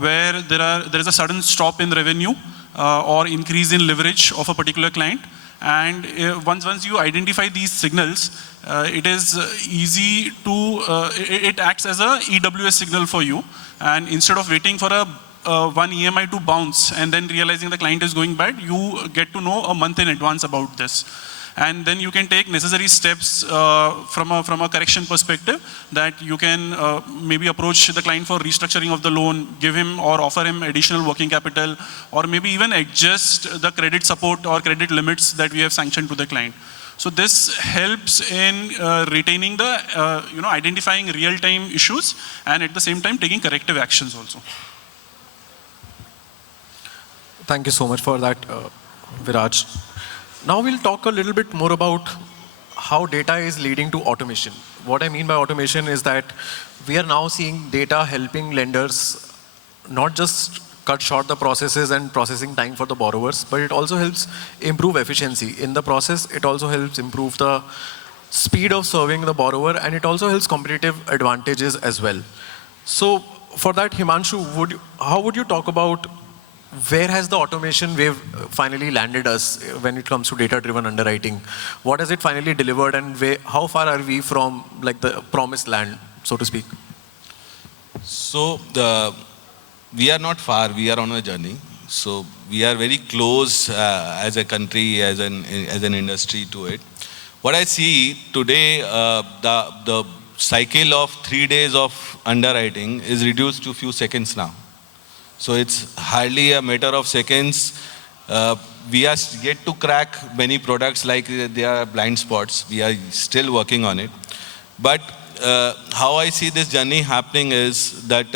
where there is a sudden stop in revenue, or increase in leverage of a particular client. And once you identify these signals, it is easy to, it acts as a EWS signal for you. And instead of waiting for one EMI to bounce and then realizing the client is going bad, you get to know a month in advance about this. And then you can take necessary steps from a correction perspective, that you can maybe approach the client for restructuring of the loan, give him or offer him additional working capital, or maybe even adjust the credit support or credit limits that we have sanctioned to the client. So this helps in retaining the, identifying real-time issues, and at the same time taking corrective actions also. Thank you so much for that, Viraj. Now we'll talk a little bit more about how data is leading to automation. What I mean by automation is that we are now seeing data helping lenders not just cut short the processes and processing time for the borrowers, but it also helps improve efficiency. In the process, it also helps improve the speed of serving the borrower, and it also helps competitive advantages as well. So for that, Himanshu, how would you talk about where has the automation wave finally landed us when it comes to data-driven underwriting? What has it finally delivered, and how far are we from like the promised land, so to speak? So we are not far, we are on a journey. So we are very close as a country, as an industry to it. What I see today, the cycle of 3 days of underwriting is reduced to a few seconds now. So it's hardly a matter of seconds. We are yet to crack many products like they are blind spots. We are still working on it. But how I see this journey happening is that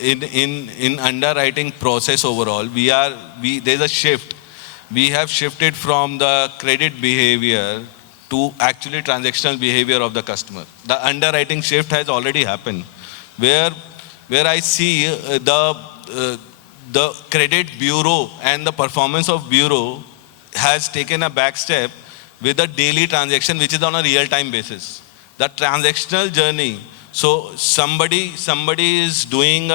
in underwriting process overall, there's a shift. We have shifted from the credit behavior to actually transactional behavior of the customer. The underwriting shift has already happened, where I see the credit bureau and the performance of bureau has taken a back step with a daily transaction which is on a real-time basis. The transactional journey. So somebody is doing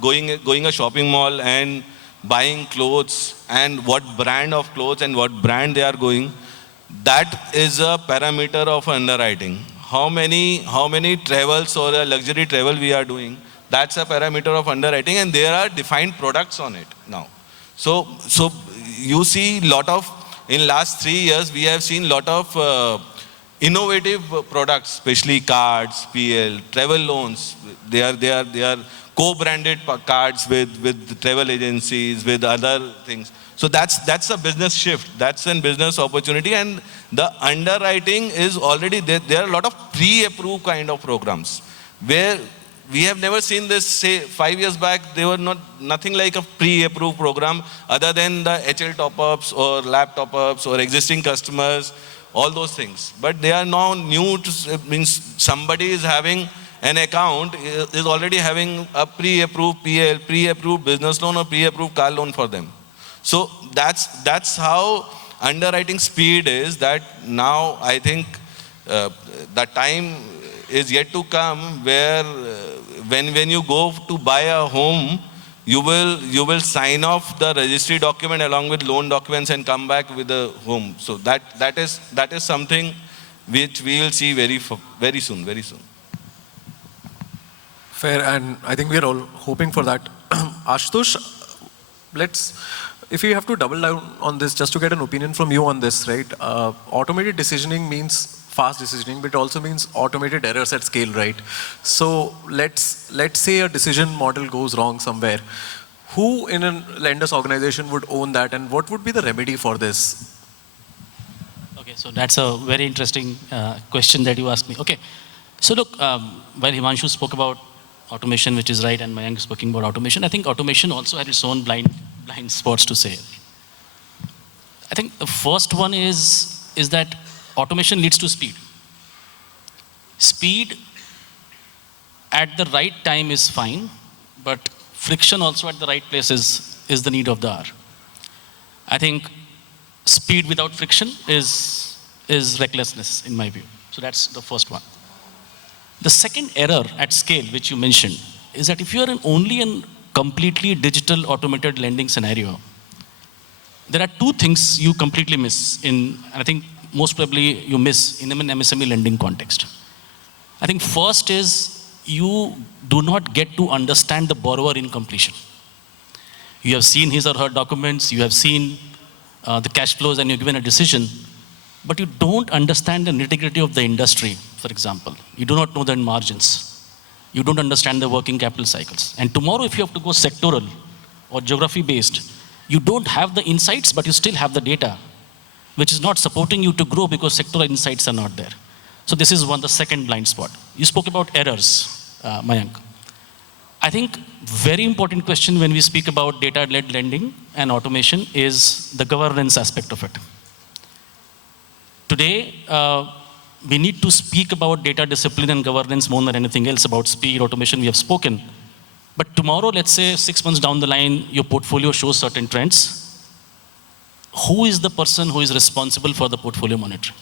going a shopping mall and buying clothes, and what brand of clothes and what brand they are going. That is a parameter of underwriting. How many travels or a luxury travel we are doing, that's a parameter of underwriting, and there are defined products on it now. So you see in last 3 years, we have seen lot of innovative products, especially cards, PL, travel loans. They are co-branded cards with travel agencies, with other things. So that's a business shift. That's a business opportunity, and the underwriting is already there. There are a lot of pre-approved kind of programs where we have never seen this. Say 5 years back, there were nothing like a pre-approved program other than the HL top-ups or lap top-ups or existing customers, all those things. But they are now new. Means somebody is having an account, is already having a pre-approved PL, pre-approved business loan or pre-approved car loan for them. So that's how underwriting speed is. That now I think the time is yet to come where when you go to buy a home, you will sign off the registry document along with loan documents and come back with a home. So that is something which we will see very soon. Fair, and I think we are all hoping for that. Ashutosh, if you have to double down on this, just to get an opinion from you on this, right? Automated decisioning means fast decisioning, but it also means automated errors at scale, right? So let's say a decision model goes wrong somewhere. Who in a lender's organization would own that, and what would be the remedy for this? Okay, so that's a very interesting question that you asked me. Okay, so look, while Himanshu spoke about automation, which is right, and Mayank is speaking about automation, I think automation also had its own blind spots to say. I think the first one is that automation leads to speed. Speed at the right time is fine, but friction also at the right place is the need of the hour. I think speed without friction is recklessness, in my view. So that's the first one. The second error at scale, which you mentioned, is that if you are only in completely digital automated lending scenario, there are two things you completely miss and I think most probably you miss in an MSME lending context. I think first is you do not get to understand the borrower in completion. You have seen his or her documents, you have seen the cash flows, and you're given a decision, but you don't understand the nitty-gritty of the industry, for example. You do not know the margins. You don't understand the working capital cycles. And tomorrow, if you have to go sectoral or geography-based, you don't have the insights, but you still have the data, which is not supporting you to grow because sectoral insights are not there. So this is the second blind spot. You spoke about errors, Mayank. I think very important question when we speak about data-led lending and automation is the governance aspect of it. Today, we need to speak about data discipline and governance more than anything else. About speed, automation, we have spoken. But tomorrow, let's say 6 months down the line, your portfolio shows certain trends. Who is the person who is responsible for the portfolio monitoring?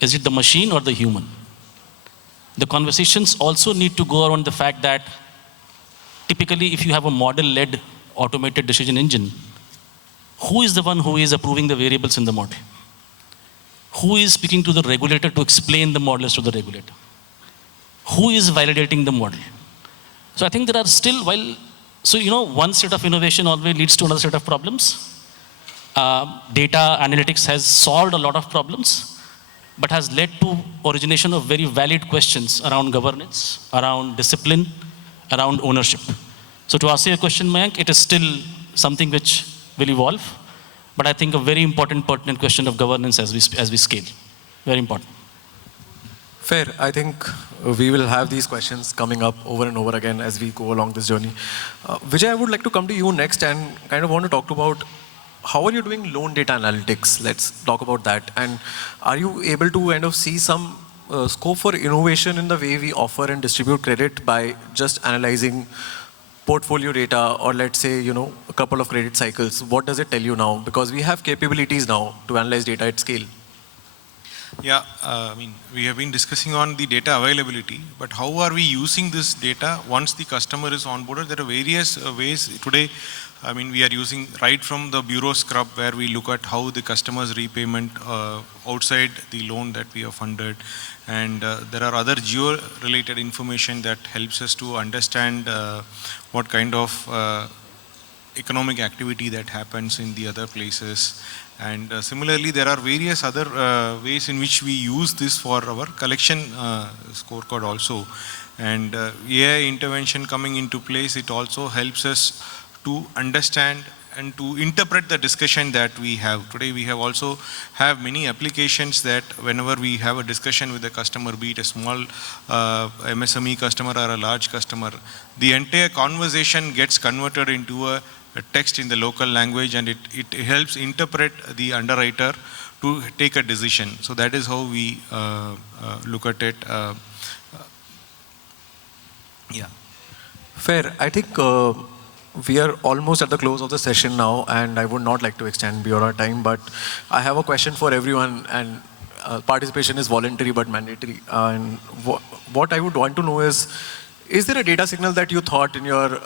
Is it the machine or the human? The conversations also need to go around the fact that typically if you have a model-led automated decision engine, who is the one who is approving the variables in the model? Who is speaking to the regulator to explain the models to the regulator? Who is validating the model? So I think there are still, one set of innovation always leads to another set of problems. Data analytics has solved a lot of problems, but has led to origination of very valid questions around governance, around discipline, around ownership. So to answer your question, Mayank, it is still something which will evolve, but I think a very important, pertinent question of governance as we scale. Very important. Fair. I think we will have these questions coming up over and over again as we go along this journey. Vijay, I would like to come to you next and kind of want to talk about how are you doing loan data analytics? Let's talk about that. And are you able to kind of see some scope for innovation in the way we offer and distribute credit by just analyzing portfolio data, or let's say, a couple of credit cycles? What does it tell you now? Because we have capabilities now to analyze data at scale. Yeah, we have been discussing on the data availability, but how are we using this data once the customer is onboarded? There are various ways today. We are using right from the bureau scrub, where we look at how the customer's repayment outside the loan that we have funded. And there are other geo-related information that helps us to understand what kind of economic activity that happens in the other places. And similarly, there are various other ways in which we use this for our collection scorecard also. And AI intervention coming into place, it also helps us to understand and to interpret the discussion that we have. Today we have many applications that whenever we have a discussion with a customer, be it a small MSME customer or a large customer, the entire conversation gets converted into a text in the local language, and it helps interpret the underwriter to take a decision. So that is how we look at it. Yeah. Fair. I think we are almost at the close of the session now, and I would not like to extend beyond our time, but I have a question for everyone, and participation is voluntary but mandatory. And what I would want to know is there a data signal that you thought in your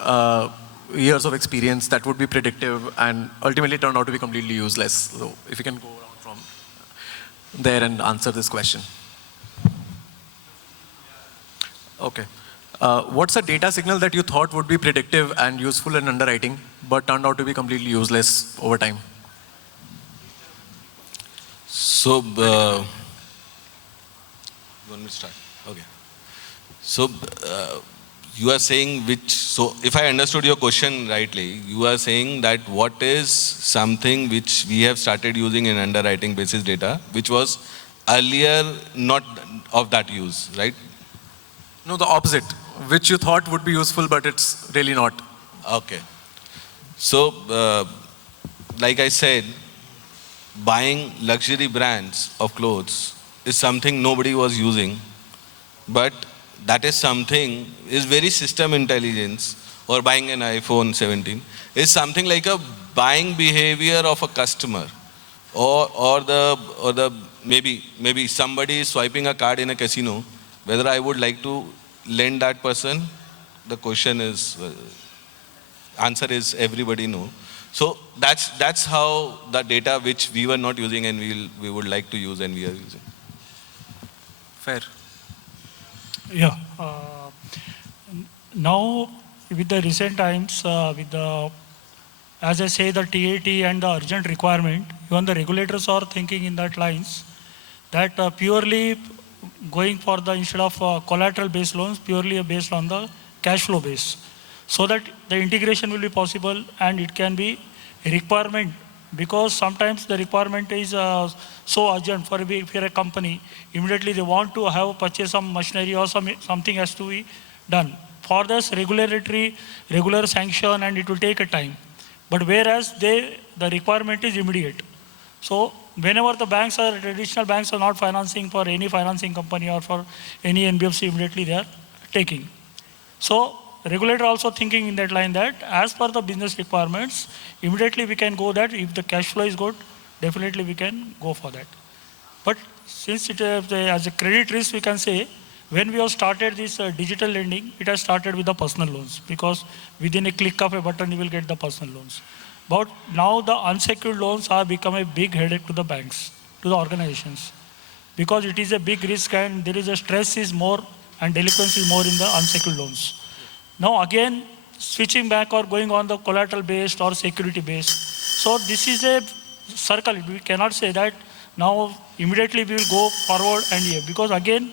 years of experience that would be predictive and ultimately turned out to be completely useless? So if you can go around from there and answer this question. Okay. What's a data signal that you thought would be predictive and useful in underwriting, but turned out to be completely useless over time? So, you want me to start? Okay. So, you are saying so if I understood your question rightly, you are saying that what is something which we have started using in underwriting basis data, which was earlier not of that use, right? No, the opposite. Which you thought would be useful, but it's really not. Okay. So, like I said, buying luxury brands of clothes is something nobody was using, but that is something, is very system intelligence, or buying an iPhone 17, is something like a buying behavior of a customer, or maybe somebody is swiping a card in a casino, whether I would like to lend that person, the question is, answer is everybody no. So that's how the data which we were not using and we would like to use and we are using. Fair. Yeah. Now, with the recent times, as I say, the TAT and the urgent requirement, even the regulators are thinking in that lines, that purely going for the, instead of collateral-based loans, purely based on the cash flow base, so that the integration will be possible and it can be a requirement, because sometimes the requirement is so urgent for if you're a company, immediately they want to have purchase some machinery or something has to be done. For this regular sanction, and it will take a time. But whereas the requirement is immediate. So whenever the traditional banks are not financing for any financing company or for any NBFC, immediately they are taking. So regulator also thinking in that line that as per the business requirements, immediately we can go that if the cash flow is good, definitely we can go for that. But since it as a credit risk, we can say when we have started this digital lending, it has started with the personal loans because within a click of a button, you will get the personal loans. But now the unsecured loans are become a big headache to the banks, to the organizations, because it is a big risk and there is a stress is more and delinquency is more in the unsecured loans. Now again, switching back or going on the collateral based or security based. So this is a circle. We cannot say that now immediately we will go forward and here, because again,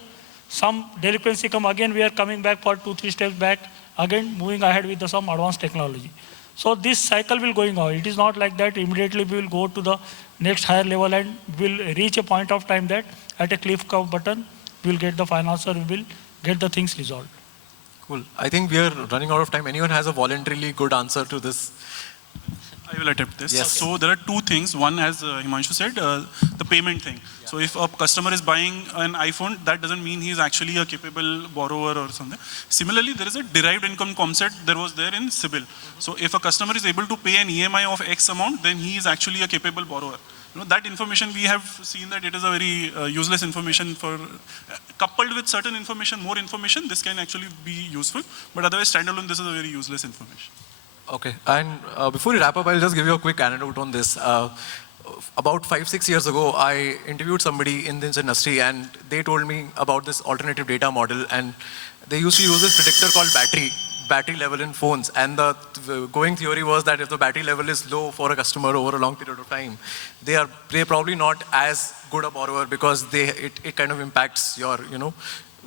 some delinquency come, again we are coming back for 2-3 steps back, again moving ahead with some advanced technology. So this cycle will going on. It is not like that immediately we will go to the next higher level and will reach a point of time that at a click of button, we will get the financer, we will get the things resolved. Cool. I think we are running out of time. Anyone has a voluntarily good answer to this? I will attempt this. Yes. So there are two things. One, as Himanshu said, the payment thing. Yeah. So if a customer is buying an iPhone, that doesn't mean he is actually a capable borrower or something. Similarly, there is a derived income concept there was there in CIBIL. So if a customer is able to pay an EMI of X amount, then he is actually a capable borrower. You know, that information, we have seen that it is a very useless information for, coupled with certain information, more information, this can actually be useful. But otherwise, standalone, this is a very useless information. Okay, and before we wrap up, I'll just give you a quick anecdote on this. About 5-6 years ago, I interviewed somebody in this industry and they told me about this alternative data model, and they used to use this predictor called battery level in phones, and the going theory was that if the battery level is low for a customer over a long period of time, they're probably not as good a borrower because it kind of impacts your,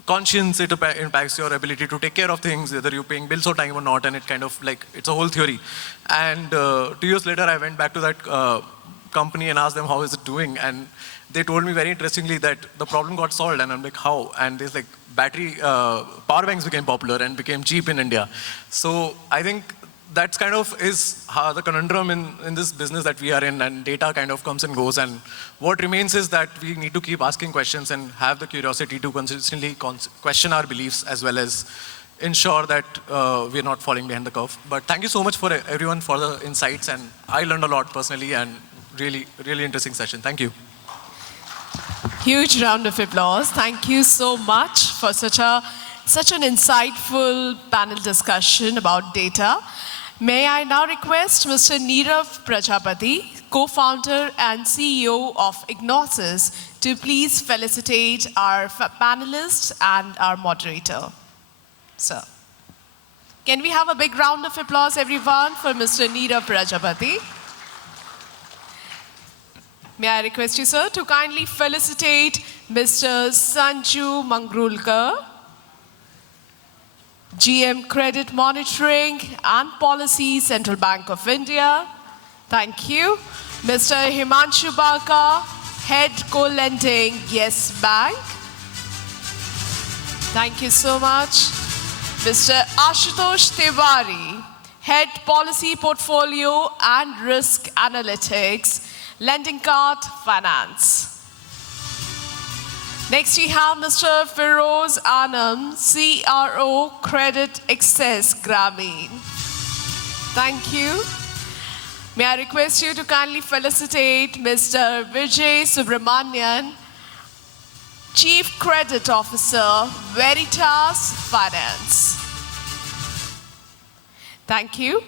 conscience, it impacts your ability to take care of things, whether you're paying bills on time or not, and it kind of like, it's a whole theory. And 2 years later, I went back to that company and asked them how is it doing, and they told me very interestingly that the problem got solved, and I'm like, how? And there's like battery, power banks became popular and became cheap in India. So I think that's kind of is the conundrum in this business that we are in, and data kind of comes and goes, and what remains is that we need to keep asking questions and have the curiosity to consistently question our beliefs as well as ensure that we're not falling behind the curve. But thank you so much for everyone for the insights, and I learned a lot personally, and really, really interesting session. Thank you. Huge round of applause. Thank you so much for such an insightful panel discussion about data. May I now request Mr. Nirav Prajapati, co-founder and CEO of Ignosis, to please felicitate our panelists and our moderator. Sir. Can we have a big round of applause, everyone, for Mr. Nirav Prajapati? May I request you, sir, to kindly felicitate Mr. Sanju Mangrulkar, GM Credit Monitoring and Policy, Central Bank of India. Thank you. Mr. Himanshu Barka, Head Co-Lending, Yes Bank. Thank you so much. Mr. Ashutosh Tiwary, Head Policy Portfolio and Risk Analytics, Lendingkart Finance. Next we have Mr. Firoz Anam, CRO, CreditAccess, Grameen. Thank you. May I request you to kindly felicitate Mr. Vijay Subramanian, Chief Credit Officer, Veritas Finance. Thank you.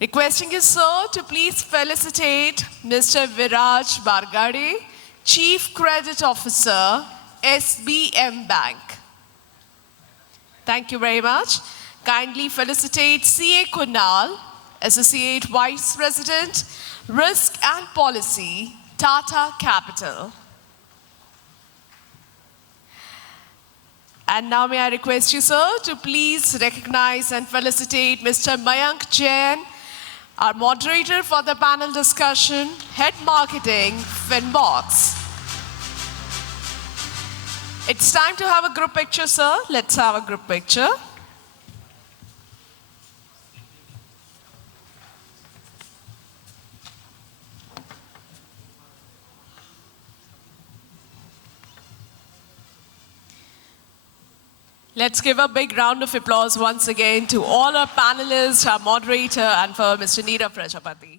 Requesting you, sir, to please felicitate Mr. Viraj Baragade, Chief Credit Officer, SBM Bank. Thank you very much. Kindly felicitate CA Kunal, Associate Vice President, Risk and Policy, Tata Capital. And now may I request you, sir, to please recognize and felicitate Mr. Mayank Jain, our moderator for the panel discussion, Head Marketing, FinBox. It's time to have a group picture, sir. Let's have a group picture. Let's give a big round of applause once again to all our panelists, our moderator, and for Mr. Nirav Prajapati.